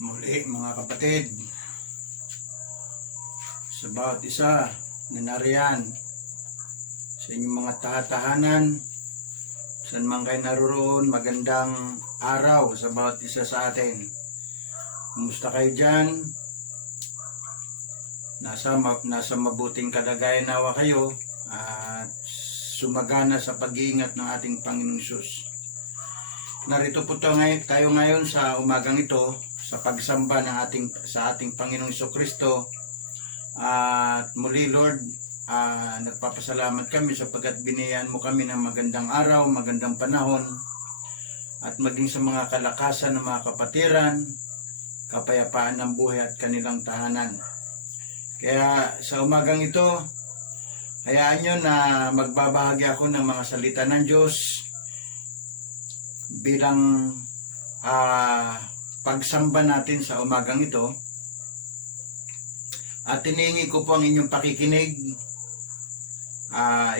Muli mga kapatid, sa bawat isa na nariyan sa inyong mga tahanan, saan man kayo naroon, magandang araw sa bawat isa sa atin. Kumusta kayo dyan? Nasa mabuting kalagayan nawa kayo at sumagana sa pag-iingat ng ating Panginoong Hesus. Narito po tayo ngayon sa umagang ito sa pagsamba sa ating Panginoong Jesucristo. At muli Lord, nagpapasalamat kami sapagkat binigyan mo kami ng magandang araw, magandang panahon, at maging sa mga kalakasan ng mga kapatiran, kapayapaan ng buhay at kanilang tahanan. Kaya sa umagang ito, hayaan nyo na magbabahagi ako ng mga salita ng Diyos bilang pagsamba natin sa umagang ito. At hinihingi ko po ang inyong pakikinig.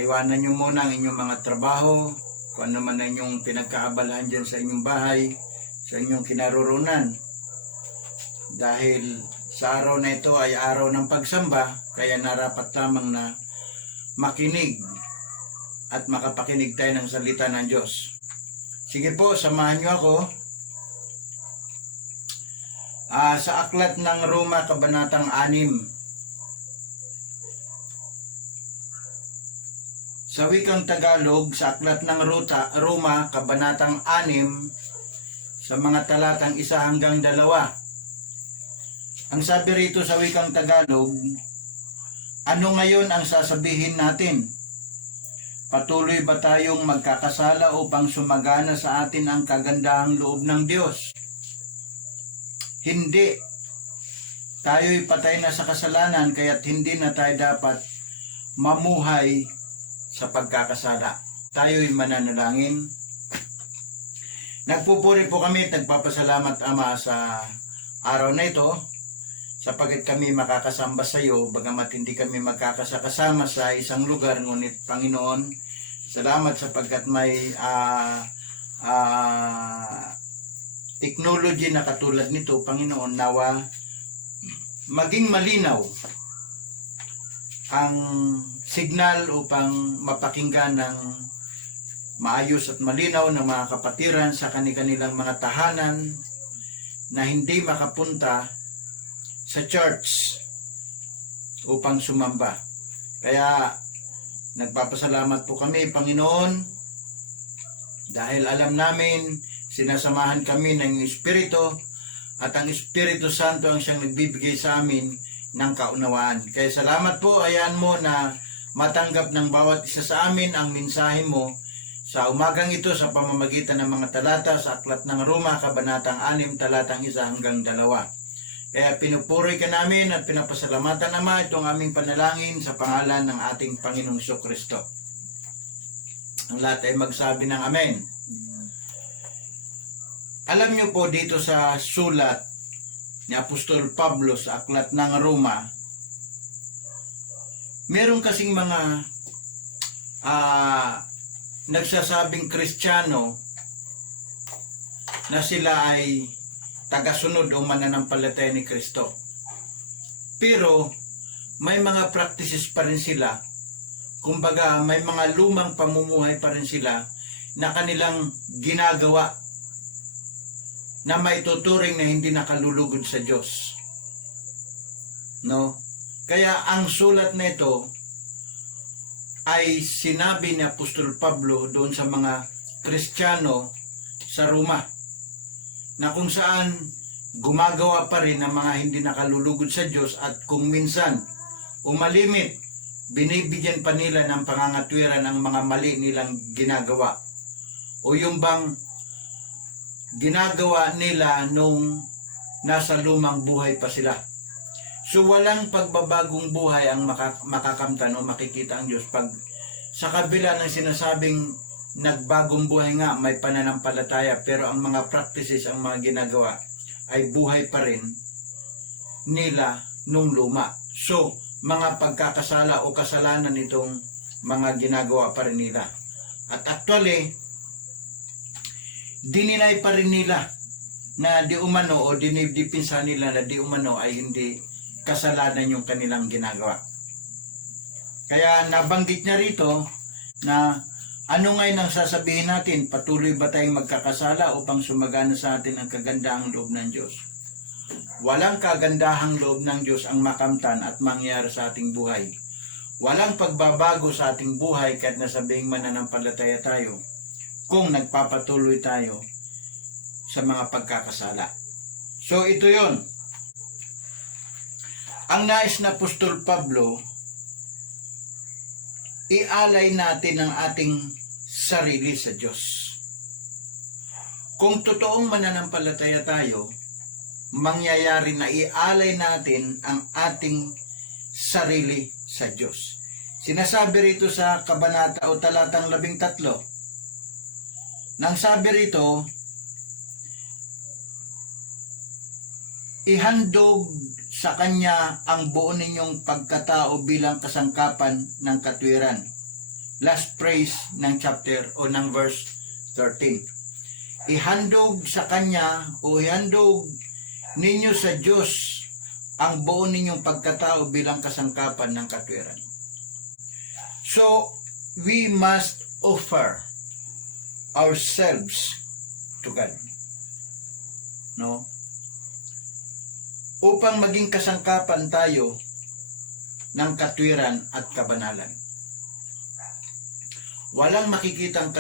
Iwanan nyo muna ang inyong mga trabaho, kung ano man ang inyong pinagkaabalahan dyan sa inyong bahay, sa inyong kinaroroonan. Dahil sa araw na ito ay araw ng pagsamba, kaya narapat lamang na makinig at makapakinig tayo ng salita ng Diyos. Sige po, samahan nyo ako. Sa Aklat ng Roma, Kabanatang 6. Sa wikang Tagalog, sa Aklat ng Roma, Kabanatang 6, sa mga talatang 1 hanggang 2. Ang sabi rito sa wikang Tagalog, ano ngayon ang sasabihin natin? Patuloy ba tayong magkakasala upang sumagana sa atin ang kagandahang loob ng Diyos? Hindi. Tayo'y patay na sa kasalanan, kaya't hindi na tayo dapat mamuhay sa pagkakasala. Tayo'y mananalangin. Nagpupuri po kami at nagpapasalamat, Ama, sa araw na ito, sapagkat kami makakasamba sa iyo, bagamat hindi kami magkakasakasama sa isang lugar, ngunit Panginoon, salamat sapagkat may technology na katulad nito, Panginoon, nawa maging malinaw ang signal upang mapakinggan ng maayos at malinaw ng mga kapatiran sa kanilang mga tahanan na hindi makapunta sa church upang sumamba. Kaya nagpapasalamat po kami, Panginoon, dahil alam namin sinasamahan kami ng Espiritu at ang Espiritu Santo ang siyang nagbibigay sa amin ng kaunawaan. Kaya salamat po, ayan mo na matanggap ng bawat isa sa amin ang mensahe mo sa umagang ito sa pamamagitan ng mga talata sa Aklat ng Roma, Kabanatang 6, talatang 1 hanggang 2. Kaya pinupuri ka namin at pinapasalamatan naman itong aming panalangin sa pangalan ng ating Panginoong Jesucristo. Ang lahat ay magsabi ng Amen. Alam niyo po dito sa sulat ni Apostol Pablo sa Aklat ng Roma, meron kasing mga nagsasabing Kristiyano na sila ay tagasunod o mananampalataya ni Kristo. Pero may mga practices pa rin sila, kumbaga may mga lumang pamumuhay pa rin sila na kanilang ginagawa na may tuturing na hindi nakalulugod sa Diyos. No? Kaya ang sulat na ito ay sinabi ni Apostol Pablo doon sa mga Kristiyano sa Roma, na kung saan gumagawa pa rin ng mga hindi nakalulugod sa Diyos, at kung minsan umalimit, binibigyan pa nila ng pangangatwiran ang mga mali nilang ginagawa o yung bang ginagawa nila nung nasa lumang buhay pa sila. So walang pagbabagong buhay ang makakamtan o makikita ang Diyos pag sa kabila ng sinasabing nagbagong buhay nga, may pananampalataya, pero ang mga practices, ang mga ginagawa ay buhay pa rin nila nung luma. So mga pagkakasala o kasalanan itong mga ginagawa pa rin nila. At actually, dininay pa rin nila na di umano o dinidipinsa nila na di umano ay hindi kasalanan yung kanilang ginagawa. Kaya nabanggit niya rito na ano ngayon ang sasabihin natin? Patuloy ba tayong magkakasala upang sumagana sa atin ang kagandahang loob ng Diyos? Walang kagandahang loob ng Diyos ang makamtan at mangyari sa ating buhay. Walang pagbabago sa ating buhay kahit nasabing mananampalataya tayo kung nagpapatuloy tayo sa mga pagkakasala. So ito yon. Ang nais na Apostol Pablo, ialay natin ang ating sarili sa Diyos. Kung totoong mananampalataya tayo, mangyayari na ialay natin ang ating sarili sa Diyos. Sinasabi rito sa kabanata o talatang 13. Nang sabi rito, ihandog sa Kanya ang buo ninyong pagkatao bilang kasangkapan ng katwiran. Last phrase ng chapter o ng verse 13. Ihandog sa Kanya o ihandog ninyo sa Diyos ang buo ninyong pagkatao bilang kasangkapan ng katwiran. So, we must offer ourselves to God. No? Upang maging kasangkapan tayo ng katwiran at kabanalan. Walang makikitang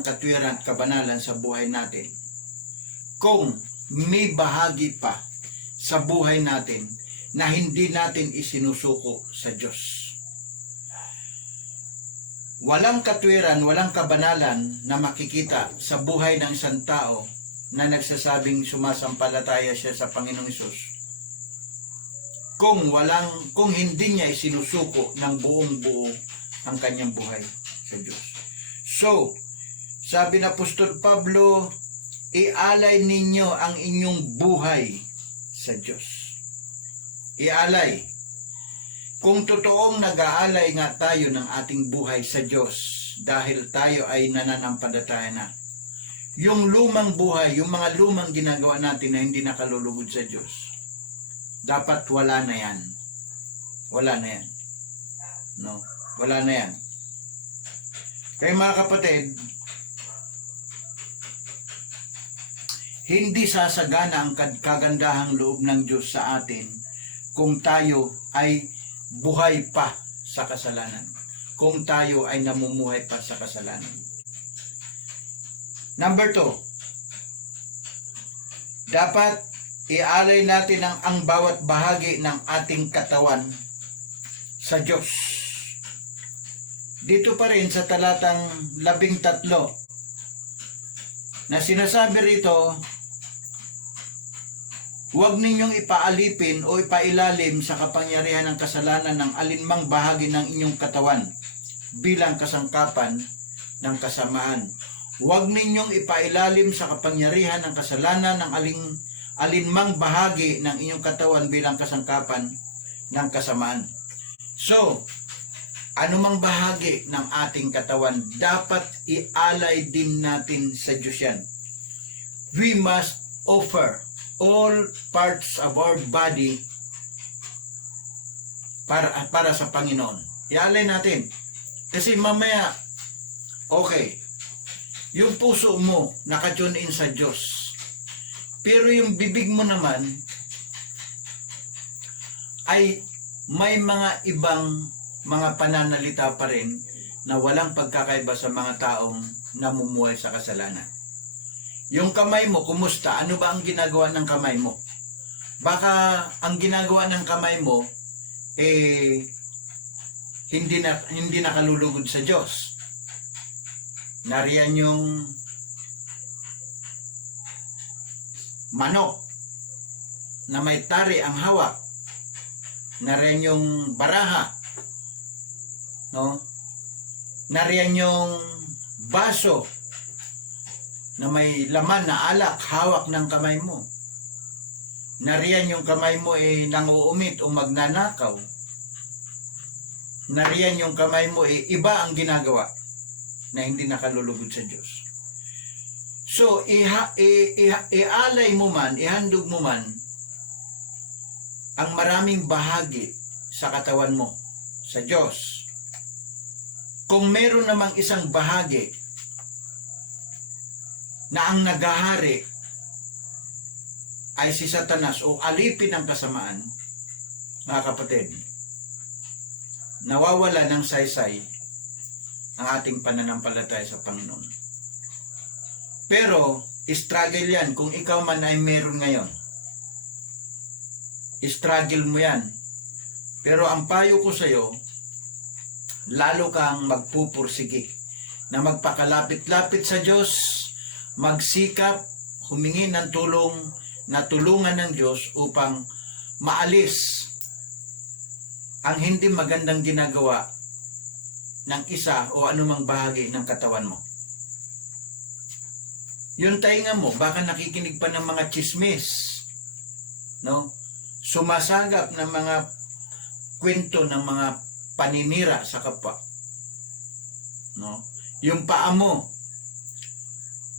katwiran at kabanalan sa buhay natin kung may bahagi pa sa buhay natin na hindi natin isinusuko sa Diyos. Walang katwiran, walang kabanalan na makikita sa buhay ng isang tao na nagsasabing sumasampalataya siya sa Panginoong Hesus kung hindi niya isinusuko ng buong-buo ang kanyang buhay sa Diyos. So, sabi na Apostol Pablo, ialay ninyo ang inyong buhay sa Diyos. Ialay. Kung totoong nag-aalay nga tayo ng ating buhay sa Diyos dahil tayo ay nananampalataya na, yung lumang buhay, yung mga lumang ginagawa natin na hindi nakalulugod sa Diyos, dapat wala na yan. Wala na yan. No? Wala na yan. Kaya mga kapatid, hindi sasagana ang kagandahang loob ng Diyos sa atin kung tayo ay buhay pa sa kasalanan. Kung tayo ay namumuhay pa sa kasalanan. Number 2, dapat ialay natin ang bawat bahagi ng ating katawan sa Diyos. Dito pa rin sa talatang 13 na sinasabi rito, huwag ninyong ipaalipin o ipailalim sa kapangyarihan ng kasalanan ng alinmang bahagi ng inyong katawan bilang kasangkapan ng kasamaan. Huwag ninyong ipailalim sa kapangyarihan ng kasalanan ng alinmang bahagi ng inyong katawan bilang kasangkapan ng kasamaan. So, anumang bahagi ng ating katawan, dapat ialay din natin sa Diyos yan. We must offer all parts of our body para sa Panginoon. Ialay natin. Kasi mamaya, okay, yung puso mo nakatune in sa Diyos. Pero yung bibig mo naman ay may mga ibang mga pananalita pa rin na walang pagkakaiba sa mga taong namumuhay sa kasalanan. Yung kamay mo, kumusta? Ano ba ang ginagawa ng kamay mo? Baka ang ginagawa ng kamay mo hindi nakalulugod sa Diyos. Nariyan yung manok na may tari ang hawak. Nariyan yung baraha. No? Nariyan yung baso na may laman na alak, hawak ng kamay mo. Nariyan yung kamay mo nanguumit o magnanakaw. Nariyan yung kamay mo iba ang ginagawa na hindi nakalulugod sa Diyos. So, ialay mo man, ihandog mo man ang maraming bahagi sa katawan mo sa Diyos. Kung meron namang isang bahagi na ang naghahari ay si Satanas o alipin ng kasamaan, mga kapatid, nawawala ng saysay ang ating pananampalataya sa Panginoon. Pero, struggle yan. Kung ikaw man ay meron ngayon, struggle mo yan. Pero ang payo ko sa iyo, lalo kang magpupursige na magpakalapit-lapit sa Diyos, magsikap, humingi ng tulong, na tulungan ng Diyos upang maalis ang hindi magandang ginagawa ng isa o anumang bahagi ng katawan mo. Yung tainga mo, baka nakikinig pa ng mga chismis, no? Sumasagap ng mga kwento ng mga paninira sa kapwa, no? Yung paa mo,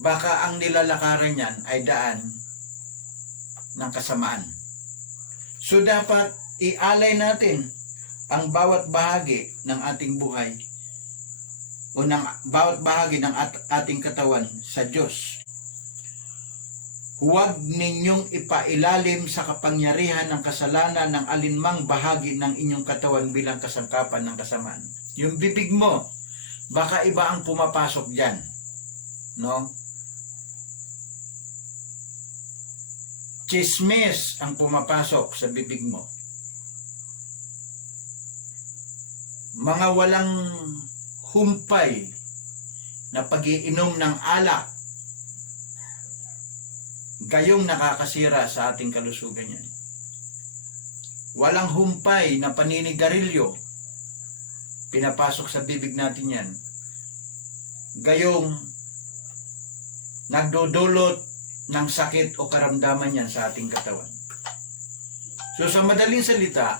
baka ang nilalakaran niyan ay daan ng kasamaan. So dapat ialay natin ang bawat bahagi ng ating buhay o ng bawat bahagi ng ating katawan sa Diyos. Huwag ninyong ipailalim sa kapangyarihan ng kasalanan ng alinmang bahagi ng inyong katawan bilang kasangkapan ng kasamaan. Yung bibig mo, baka iba ang pumapasok dyan, no? Chismis ang pumapasok sa bibig mo. Mga walang humpay na pag-iinom ng alak, gayong nakakasira sa ating kalusugan yan. Walang humpay na paninigarilyo, pinapasok sa bibig natin yan. Gayong nagdudulot ng sakit o karamdaman yan sa ating katawan. So sa madaling salita,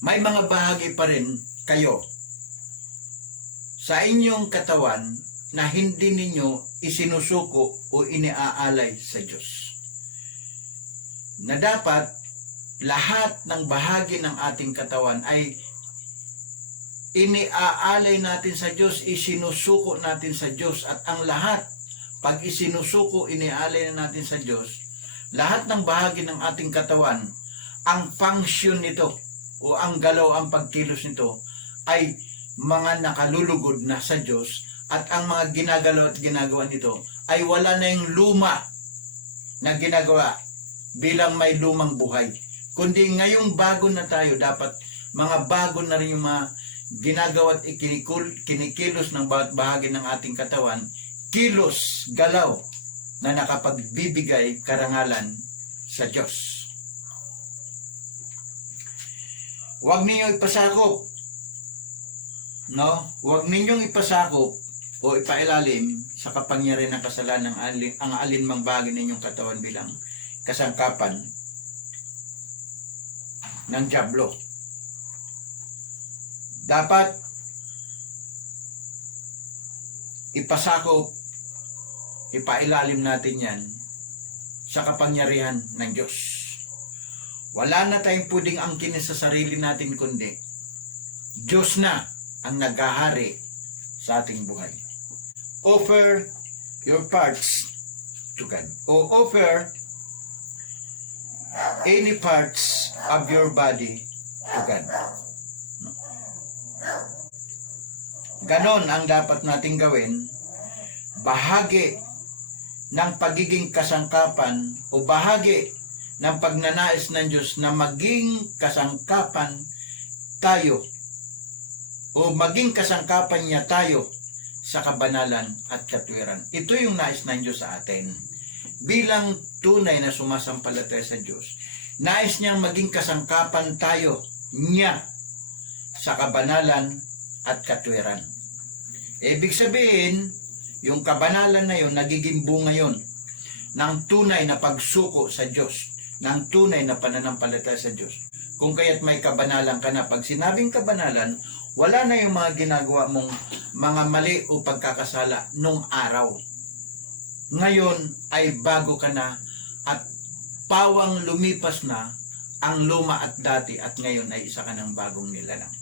may mga bahagi pa rin kayo sa inyong katawan na hindi ninyo isinusuko o iniaalay sa Diyos. Na dapat lahat ng bahagi ng ating katawan ay iniaalay natin sa Diyos, isinusuko natin sa Diyos, at ang lahat, pag isinusuko, iniaalay natin sa Diyos, lahat ng bahagi ng ating katawan, ang function nito o ang galaw, ang pagkilos nito ay mga nakalulugod na sa Diyos, at ang mga ginagalaw at ginagawa nito ay wala na yung luma na ginagawa bilang may lumang buhay. Kundi ngayong bago na tayo, dapat mga bago na rin yung mga ginagawa at kinikilos ng bawat bahagi ng ating katawan, kilos, galaw na nakapagbibigay karangalan sa Diyos. Huwag ninyong ipasakop, no? Huwag ninyong ipasakop o ipailalim sa kapangyarihan ng kasalanan ang alinmang bahagi ninyong katawan bilang kasangkapan ng dyablo. Dapat ipasakop, ipailalim natin yan sa kapangyarihan ng Diyos. Wala na tayong pwedeng angkinin sa sarili natin, kundi Diyos na ang naghahari sa ating buhay. Offer your parts to God. O offer any parts of your body to God. Ganon ang dapat nating gawin. Bahagi ng pagiging kasangkapan o bahagi ng pagnanais ng Diyos na maging kasangkapan tayo o maging kasangkapan niya tayo sa kabanalan at katwiran. Ito yung nais ng Diyos sa atin. Bilang tunay na sumasampalataya sa Diyos, nais niyang maging kasangkapan tayo niya sa kabanalan at katwiran. Ibig sabihin, yung kabanalan na yun, nagiging bunga yun ng tunay na pagsuko sa Diyos, ng tunay na pananampalataya sa Diyos. Kung kaya't may kabanalan ka na, pag sinabing kabanalan, wala na yung mga ginagawa mong mga mali o pagkakasala nung araw. ngayon ay bago ka na at pawang lumipas na ang luma at dati at ngayon ay isa ka ng bagong nilalang.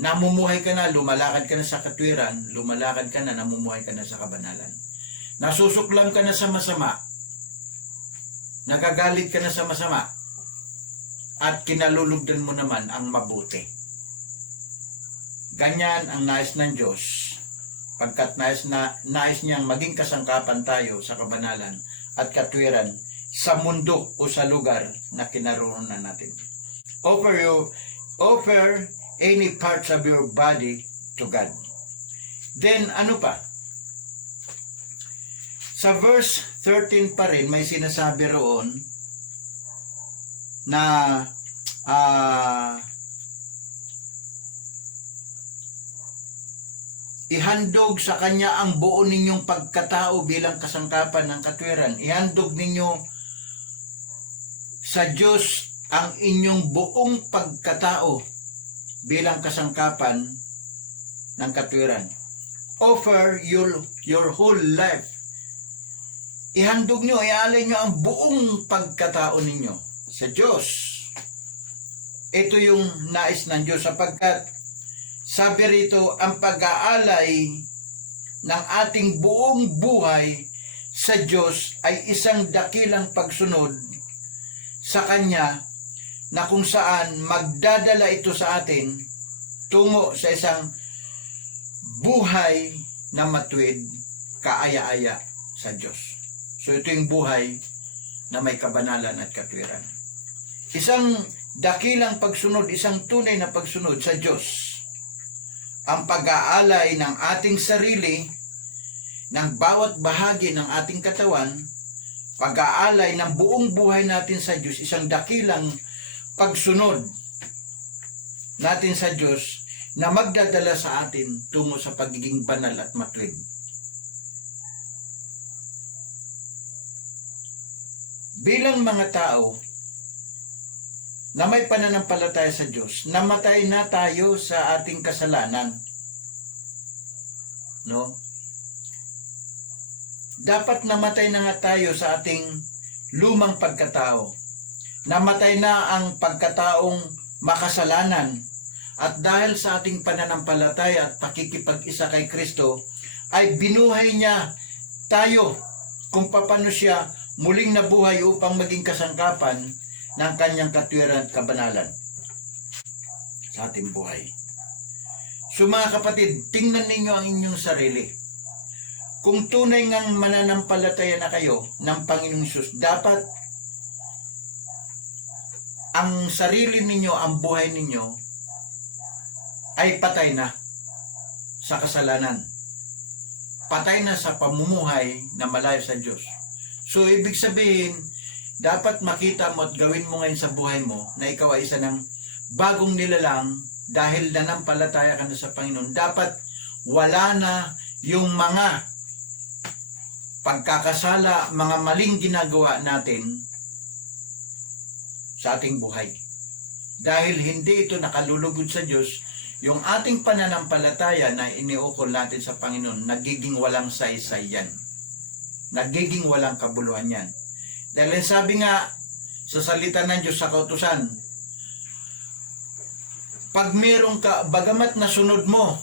Namumuhay ka na, lumalakad ka na sa katwiran, lumalakad ka na, namumuhay ka na sa kabanalan. Nasusuklam ka na sa masama, nagagalit ka na sa masama, at kinalulugdan mo naman ang mabuti. Ganyan ang nais ng Diyos, pagkat nais niyang maging kasangkapan tayo sa kabanalan at katwiran sa mundo o sa lugar na kinaroonan natin. Offer any parts of your body to God. Then, ano pa? Sa verse 13 pa rin, may sinasabi roon na ihandog sa Kanya ang buo ninyong pagkatao bilang kasangkapan ng katwiran. Ihandog ninyo sa Diyos ang inyong buong pagkatao bilang kasangkapan ng katwiran. Offer your whole life. Ihandog nyo, ialay nyo ang buong pagkatao ninyo sa Diyos. Ito yung nais ng Diyos, sapagkat sabi rito, ang pag-aalay ng ating buong buhay sa Diyos ay isang dakilang pagsunod sa Kanya na kung saan magdadala ito sa atin tungo sa isang buhay na matuwid, kaaya-aya sa Diyos. So ito yung buhay na may kabanalan at katwiran. Isang dakilang pagsunod, isang tunay na pagsunod sa Diyos. Ang pag-aalay ng ating sarili, ng bawat bahagi ng ating katawan, pag-aalay ng buong buhay natin sa Diyos, isang dakilang pagsunod natin sa Diyos na magdadala sa atin tungo sa pagiging banal at matuwid. Bilang mga tao na may pananampalataya sa Diyos, namatay na tayo sa ating kasalanan. No? Dapat namatay na nga tayo sa ating lumang pagkatao. Namatay na ang pagkataong makasalanan. At dahil sa ating pananampalataya at pakikipag-isa kay Kristo, ay binuhay niya tayo kung paano siya muling nabuhay upang maging kasangkapan ng Kanyang katwiran at kabanalan sa ating buhay. So mga kapatid, tingnan ninyo ang inyong sarili. Kung tunay ngang mananampalataya na kayo ng Panginoong Hesus, dapat ang sarili ninyo, ang buhay ninyo ay patay na sa kasalanan. Patay na sa pamumuhay na malayo sa Diyos. So ibig sabihin, dapat makita mo at gawin mo ngayon sa buhay mo na ikaw ay isa ng bagong nilalang dahil nanampalataya ka na sa Panginoon. Dapat wala na yung mga pagkakasala, mga maling ginagawa natin sa ating buhay. Dahil hindi ito nakalulugod sa Diyos, yung ating pananampalataya na iniukol natin sa Panginoon, nagiging walang saysay yan. Nagiging walang kabuluhan yan. Dahil sabi nga sa salita ng Diyos sa kautusan, pag meron ka, bagamat nasunod mo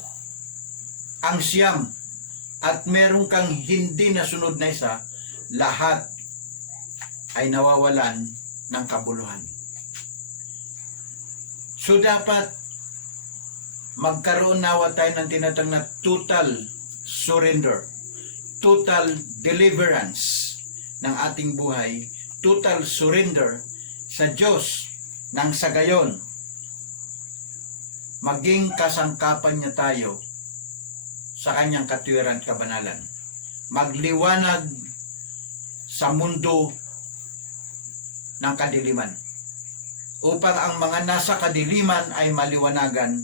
ang siyam at meron kang hindi nasunod na isa, lahat ay nawawalan ng kabuluhan. So dapat magkaroon nawa tayo ng tinatawag na total surrender, total deliverance ng ating buhay, total surrender sa Diyos, nang sa gayon maging kasangkapan niya tayo sa Kanyang katwiran at kabanalan. Magliwanag sa mundo ng kadiliman upang ang mga nasa kadiliman ay maliwanagan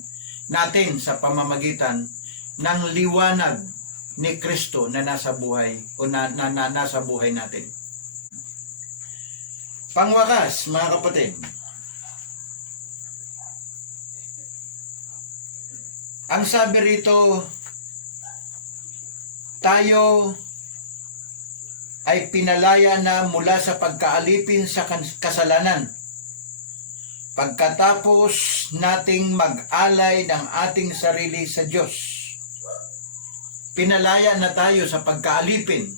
natin sa pamamagitan ng liwanag ni Kristo na nasa buhay o nasa buhay natin. Pangwakas, mga kapatid, ang sabi rito, tayo ay pinalaya na mula sa pagkaalipin sa kasalanan. Pagkatapos nating mag-alay ng ating sarili sa Diyos, pinalaya na tayo sa pagkaalipin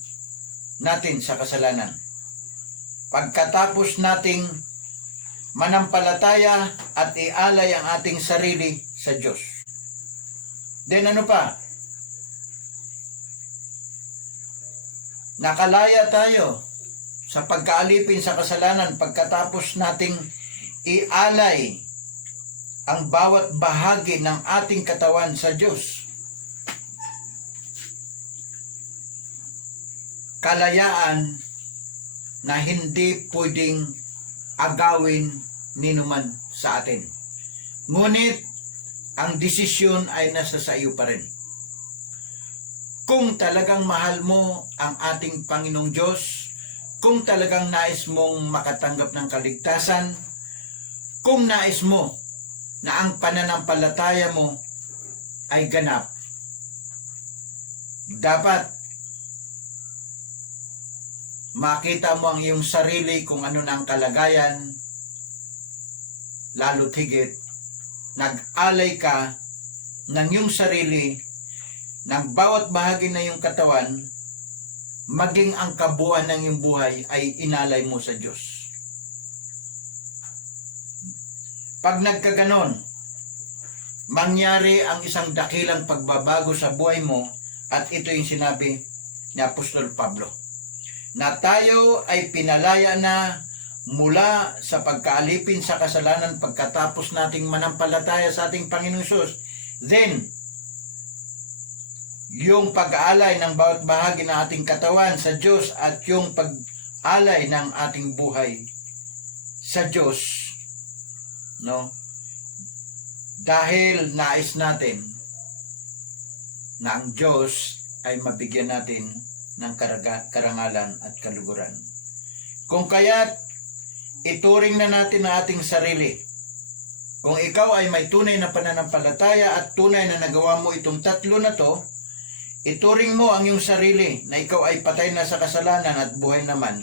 natin sa kasalanan. Pagkatapos nating manampalataya at ialay ang ating sarili sa Diyos. Then ano pa? Nakalaya tayo sa pagkaalipin sa kasalanan pagkatapos nating ialay ang bawat bahagi ng ating katawan sa Diyos. Kalayaan na hindi pwedeng agawin ninuman sa atin. Ngunit, ang desisyon ay nasa sa iyo pa rin. Kung talagang mahal mo ang ating Panginoong Diyos, kung talagang nais mong makatanggap ng kaligtasan, kung nais mo na ang pananampalataya mo ay ganap, dapat makita mo ang iyong sarili kung ano na ang kalagayan, lalo't higit, nag-alay ka ng iyong sarili, ng bawat bahagi na iyong katawan, maging ang kabuuan ng iyong buhay ay inalay mo sa Diyos. Pag nagkaganon, mangyari ang isang dakilang pagbabago sa buhay mo, at ito yung sinabi ni Apostol Pablo, na tayo ay pinalaya na mula sa pagkaalipin sa kasalanan pagkatapos nating manampalataya sa ating Panginoong Hesus. Then, yung pag-aalay ng bawat bahagi ng ating katawan sa Diyos at yung pag-alay ng ating buhay sa Diyos, no? Dahil nais natin na ang Diyos ay mabigyan natin ng karangalan at kaluguran. Kung kaya't ituring na natin ang ating sarili. Kung ikaw ay may tunay na pananampalataya at tunay na nagawa mo itong tatlo na to, ituring mo ang iyong sarili na ikaw ay patay na sa kasalanan at buhay naman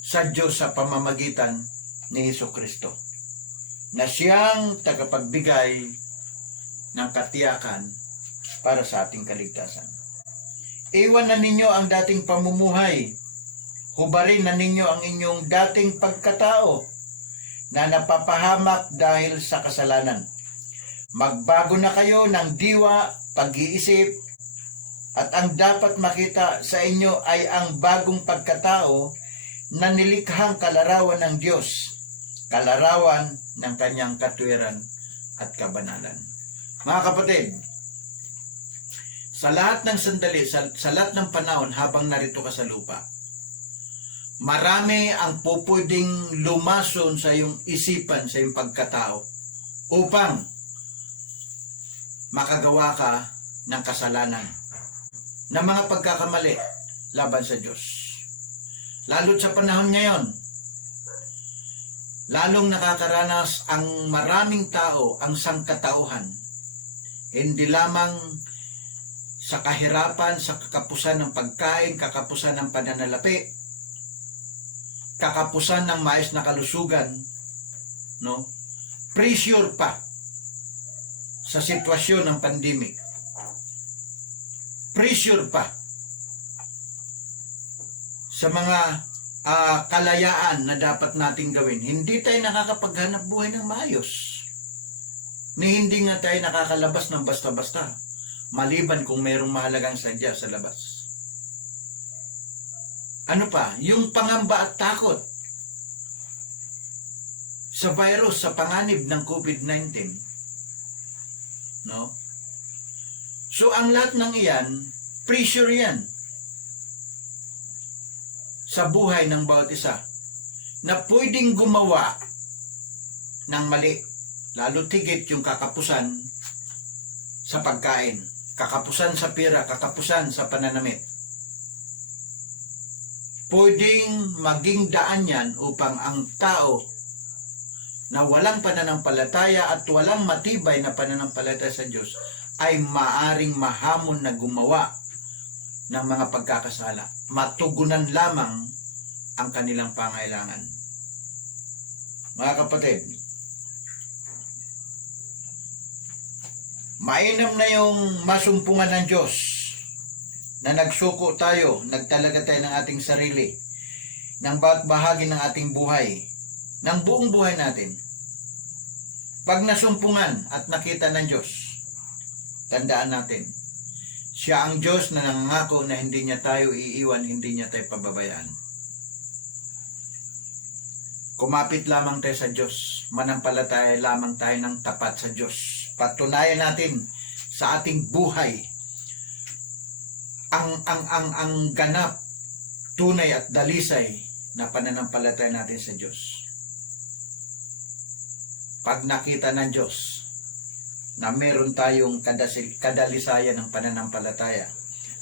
sa Diyos sa pamamagitan ni Hesukristo, na siyang tagapagbigay ng katiyakan para sa ating kaligtasan. Iwan na ninyo ang dating pamumuhay. Hubarin na ninyo ang inyong dating pagkatao na napapahamak dahil sa kasalanan. Magbago na kayo ng diwa, pag-iisip, at ang dapat makita sa inyo ay ang bagong pagkatao na nilikhang kalarawan ng Diyos, kalarawan ng kanyang katwiran at kabanalan. Mga kapatid, sa lahat ng sandali, sa lahat ng panahon habang narito ka sa lupa, marami ang pupwedeng lumason sa iyong isipan, sa iyong pagkatao, upang makagawa ka ng kasalanan, ng mga pagkakamali laban sa Diyos. Lalo't sa panahon ngayon, lalong nakakaranas ang maraming tao ang sangkatauhan, hindi lamang sa kahirapan, sa kakapusan ng pagkain, kakapusan ng pananalapi, kakapusan ng maayos na kalusugan, no? Pressure pa sa sitwasyon ng pandemic. Pressure pa sa mga kalayaan na dapat nating gawin. Hindi tayo nakakapaghanap buhay ng maayos. Hindi nga tayo nakakalabas ng basta-basta, maliban kung mayroong mahalagang sadya sa labas. Ano pa? Yung pangamba at takot sa virus, sa panganib ng COVID-19. No? So, ang lahat ng iyan, pressure yan sa buhay ng bawat isa na pwedeng gumawa ng mali. Lalo tigit yung kakapusan sa pagkain, kakapusan sa pera, kakapusan sa pananamit. Pwedeng maging daan yan upang ang tao na walang pananampalataya at walang matibay na pananampalataya sa Diyos ay maaring mahamon na gumawa ng mga pagkakasala. Matugunan lamang ang kanilang pangailangan. Mga kapatid, mainam na yung masumpungan ng Diyos na nagsuko tayo, nagtalaga tayo ng ating sarili, ng bawat bahagi ng ating buhay, ng buong buhay natin. Pag nasumpungan at nakita ng Diyos, tandaan natin, siya ang Diyos na nangangako na hindi niya tayo iiwan, hindi niya tayo pababayaan. Kumapit lamang tayo sa Diyos, manampalataya lamang tayo ng tapat sa Diyos. Patunayan natin sa ating buhay ang ganap, tunay at dalisay na pananampalataya natin sa Diyos. Pag nakita ng Diyos na meron tayong kadalisayan ng pananampalataya,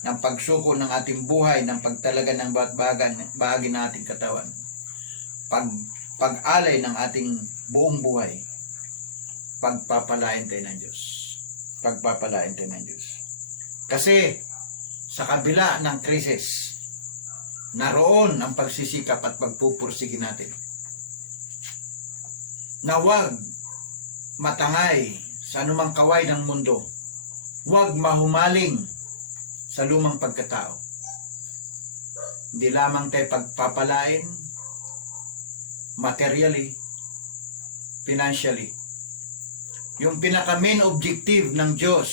ng pagsuko ng ating buhay, ng pagtalaga ng bawat bahagi ng ating katawan, pag-alay ng ating buong buhay, pagpapalain tayo ng Diyos. Pagpapalain tayo ng Diyos. Kasi sa kabila ng krisis, naroon ang pagsisikap at pagpupursige natin. Na huwag matangay sa anumang kaway ng mundo. Huwag mahumaling sa lumang pagkatao. Hindi lamang tayo pagpapalain materially, financially. Yung pinaka-main objective ng Diyos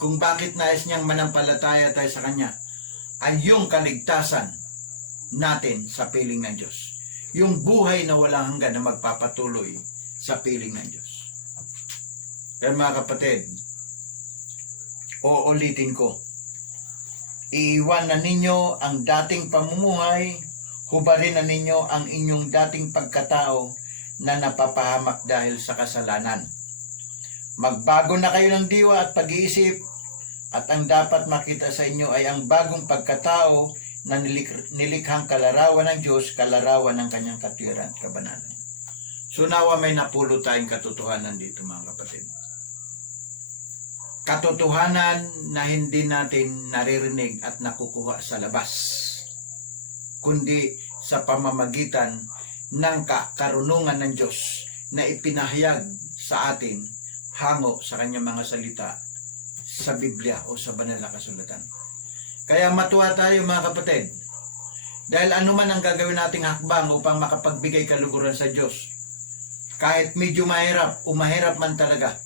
kung bakit nais niyang manampalataya tayo sa Kanya ay yung kaligtasan natin sa piling ng Diyos. Yung buhay na walang hanggan na magpapatuloy sa piling ng Diyos. Kaya mga kapatid, uulitin ko, iiwan na ninyo ang dating pamumuhay, hubarin na ninyo ang inyong dating pagkatao na napapahamak dahil sa kasalanan. Magbago na kayo ng diwa at pag-iisip, at ang dapat makita sa inyo ay ang bagong pagkatao na nilikhang kalarawan ng Diyos, kalarawan ng kanyang katwiran at kabanalan. So nawa may napulot tayong katotohanan dito mga kapatid. Katotohanan na hindi natin naririnig at nakukuha sa labas, kundi sa pamamagitan ng karunungan ng Diyos na ipinahayag sa atin hango sa kanyang mga salita sa Biblia o sa banal na kasulatan. Kaya matuwa tayo mga kapatid, dahil anuman ang gagawin nating hakbang upang makapagbigay kaluguran sa Diyos, kahit medyo mahirap o mahirap man talaga,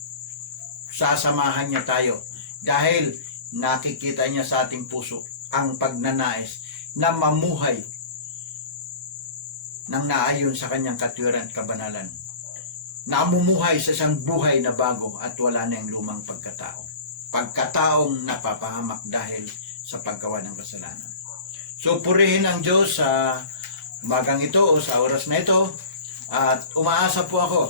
sasamahan niya tayo dahil nakikita niya sa ating puso ang pagnanais na mamuhay ng naayon sa kanyang katwiran at kabanalan. Namumuhay sa isang buhay na bago at wala na yung lumang pagkatao. Pagkataong napapahamak dahil sa paggawa ng kasalanan. So purihin ang Diyos sa umagang ito o sa oras na ito, at umaasa po ako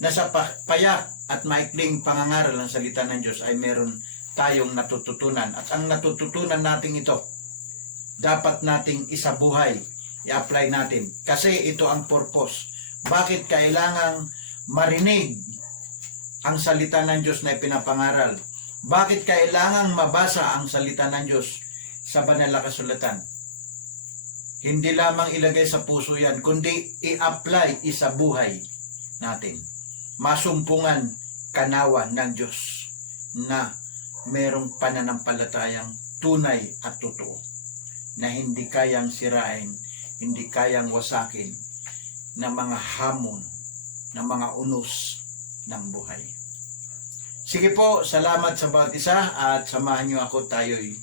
na sa payak at maikling pangangaral ng salita ng Diyos ay meron tayong natututunan, at ang natututunan natin ito dapat nating isabuhay, i-apply natin, kasi ito ang purpose. Bakit kailangang marinig ang salita ng Diyos na ipinapangaral? Bakit kailangang mabasa ang salita ng Diyos sa banal na kasulatan? Hindi lamang ilagay sa puso yan, kundi i-apply, isabuhay natin. Masumpungan kanawa ng Diyos na merong pananampalatayang tunay at totoo, na hindi kayang sirain, hindi kayang wasakin ng mga hamon, ng mga unos ng buhay. Sige po, salamat sa bawat isa at samahan niyo ako, tayo'y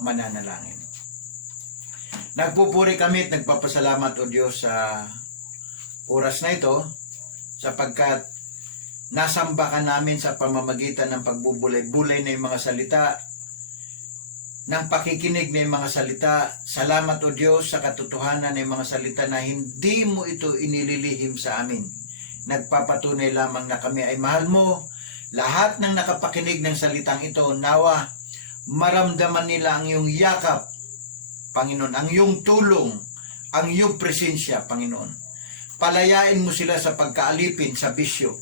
mananalangin. Nagpupuri kami at nagpapasalamat o Diyos sa oras na ito, sapagkat nasamba ka namin sa pamamagitan ng pagbubulay-bulay na yung mga salita, ng pakikinig na yung mga salita. Salamat o Diyos sa katotohanan ng mga salita na hindi mo ito inililihim sa amin. Nagpapatunay lamang na kami ay mahal mo. Lahat ng nakapakinig ng salitang ito, nawa maramdaman nila ang iyong yakap, Panginoon, ang iyong tulong, ang iyong presensya, Panginoon. Palayain mo sila sa pagkaalipin sa bisyo.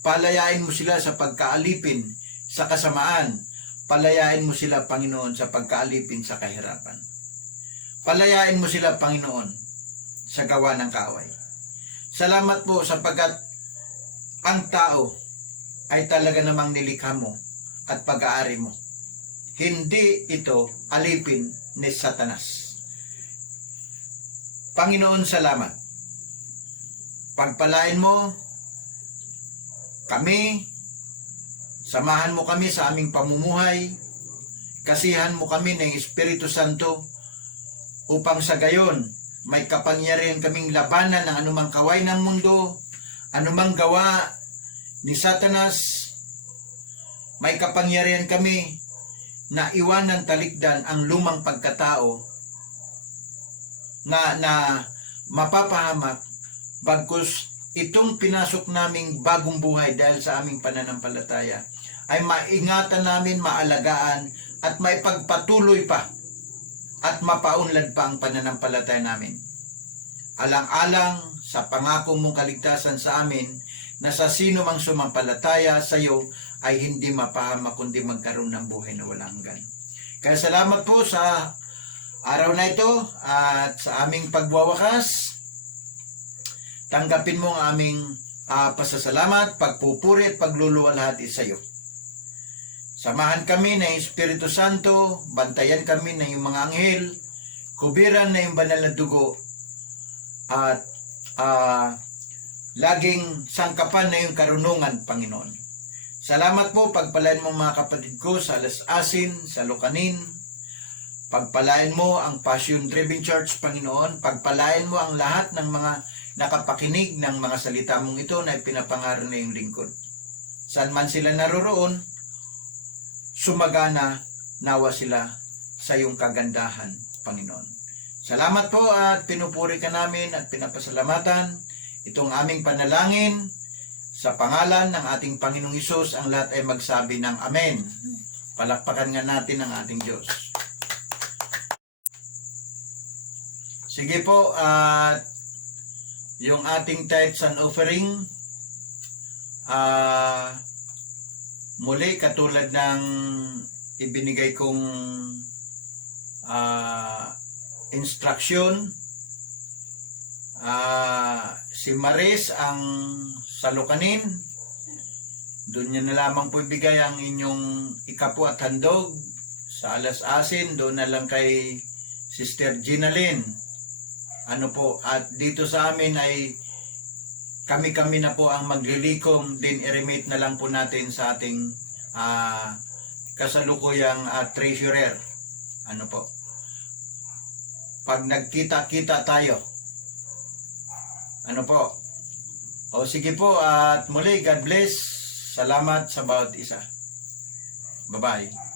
Palayain mo sila sa pagkaalipin sa kasamaan. palayain mo sila, Panginoon, sa pagkaalipin sa kahirapan. Palayain mo sila, Panginoon, sa gawa ng kaaway. Salamat po sapagkat ang tao ay talaga namang nilikha mo at pag-aari mo. Hindi ito alipin ni Satanas. Panginoon, salamat. Pagpalain mo kami, samahan mo kami sa aming pamumuhay, kasihan mo kami ng Espiritu Santo upang sa gayon may kapangyarihan kaming labanan ng anumang kaway ng mundo, anumang gawa ni Satanas. May kapangyarihan kami na iwanan talikdan ang lumang pagkatao na mapapahamak, bagkus itong pinasok naming bagong buhay dahil sa aming pananampalataya ay maingatan namin, maalagaan at maipagpatuloy pa at mapaunlad pa ang pananampalataya namin. Alang-alang sa pangako mong kaligtasan sa amin na sa sino mang sumampalataya sa iyo ay hindi mapahamak kundi magkaroon ng buhay na walang hanggan. Kaya salamat po sa araw na ito at sa aming pagwawakas. Tanggapin mo ang aming pasasalamat, pagpupuri at pagluluwalhati sa iyo. Samahan kami ng Espiritu Santo, bantayan kami ng iyong mga anghel, kubiran na iyong banal na dugo, at laging sangkapan na iyong karunungan, Panginoon. Salamat po, pagpalain mo mga kapatid ko sa Alas Asin, sa Lucanin. Pagpalain mo ang Passion Driven Church, Panginoon. Pagpalain mo ang lahat ng mga nakapakinig ng mga salita mong ito na ipinapangaral na iyong lingkod. Saan man sila naroroon, sumagana nawa sila sa iyong kagandahan, Panginoon. Salamat po at pinupuri ka namin at pinapasalamatan itong aming panalangin sa pangalan ng ating Panginoong Hesus. Ang lahat ay magsabi ng Amen. Palakpakan nga natin ang ating Diyos. Sige po, at yung ating tithes and offering, muli katulad ng ibinigay kong instruction, si Maris ang sa Lucanin, doon niya na lamang po ibigay ang inyong ikapu at handog. Sa Alas Asin, doon na lang kay Sister Ginalyn. At dito sa amin ay kami na po ang maglilikom, din i-remit na lang po natin sa ating kasalukuyang treasurer. Pag nagkita-kita tayo. O sige po, at muli, God bless. Salamat sa bawat isa. Bye-bye.